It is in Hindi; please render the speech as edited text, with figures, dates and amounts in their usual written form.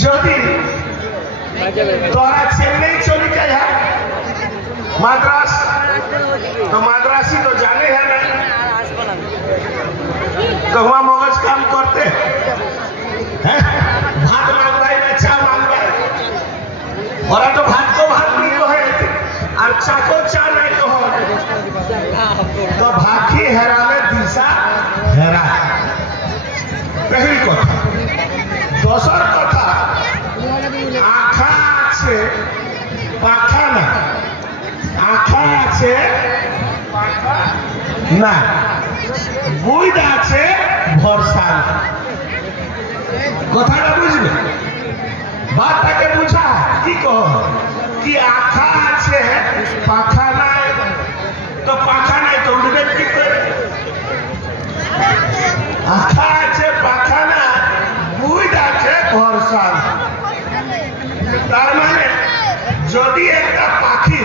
যদি তোरा चेन्नई चली जाए मद्रास तो मद्रासी तो जाने है ना तो वहां मगज काम करते हैं भात मांग रहा है चा मांग रहा है और तो भात को भात नहीं तो है और चा को चा नहीं तो हो तो भाखी हेराने दिशा हेरा पहली कथा दोसर कथा आखा আছে পাখা না আখা আছে পাখা না বুইদ আছে ভরসা না কথাটা বুঝবে বাতটাকে বুঝা কি কহ কি আখা আছে পাখা নাই তো পাখা নাই তো উড়বে কি করে আখা আছে পাখা না বুইদ আছে ভরসা না তার মানে যদি একটা পাখি